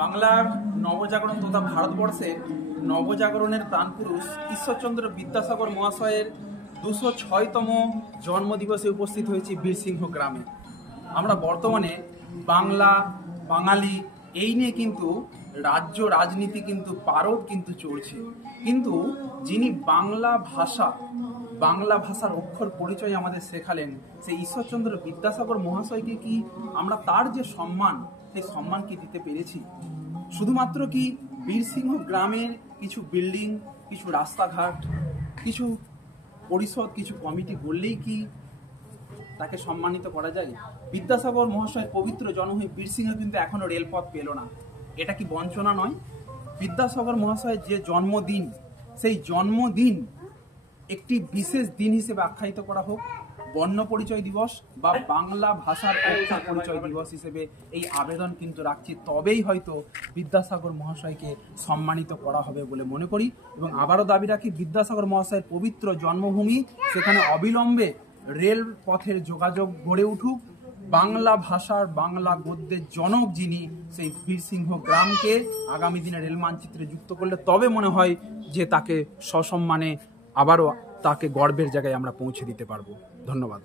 বাংলার নবজাগরণ তথা ভারতবর্ষের নবজাগরণের প্রাণপুরুষ ঈশ্বরচন্দ্র বিদ্যাসাগর মহাশয়ের 206তম জন্মদিবসে উপস্থিত হয়েছি বীরসিংহ গ্রামে। আমরা বর্তমানে বাংলা বাঙালি এই নিয়ে কিন্তু রাজ্য রাজনীতি কিন্তু পারদ কিন্তু চলছে, কিন্তু যিনি বাংলা ভাষার অক্ষর পরিচয় আমাদের শেখালেন সেই ঈশ্বরচন্দ্র বিদ্যাসাগর মহাশয়কে কি আমরা তার যে সম্মান সেই সম্মান কি দিতে পেরেছি? শুধুমাত্র কি বীরসিংহ গ্রামের কিছু বিল্ডিং, কিছু রাস্তাঘাট, কিছু পরিষদ, কিছু কমিটি বললেই কি তাকে সম্মানিত করা যায়? বিদ্যাসাগর মহাশয়ের পবিত্র জন্মভূমি বীরসিংহ কিন্তু এখনো রেলপথ পেল না। এটা কি বঞ্চনা নয়? বিদ্যাসাগর মহাশয়ের যে জন্মদিন, সেই জন্মদিন একটি বিশেষ দিন হিসেবে আখ্যায়িত করা হোক, বর্ণ পরিচয় দিবস বা বাংলা ভাষার অক্ষর পরিচয় দিবস হিসেবে এই আবেদন কিন্তু রাখছি। তবেই হয়তো বিদ্যাসাগর মহাশয়কে সম্মানিত করা হবে বলে মনে করি। এবং আবারও দাবি রাখি, বিদ্যাসাগর মহাশয়ের পবিত্র জন্মভূমি, সেখানে অবিলম্বে রেল পথের যোগাযোগ গড়ে উঠুক। বাংলা ভাষার, বাংলা গদ্যের জনক যিনি, সেই বীরসিংহ গ্রামকে আগামী দিনে রেল মানচিত্রে যুক্ত করলে তবে মনে হয় যে তাকে সসম্মানে আবারও তাকে গর্বের জায়গায় আমরা পৌঁছে দিতে পারবো। ধন্যবাদ।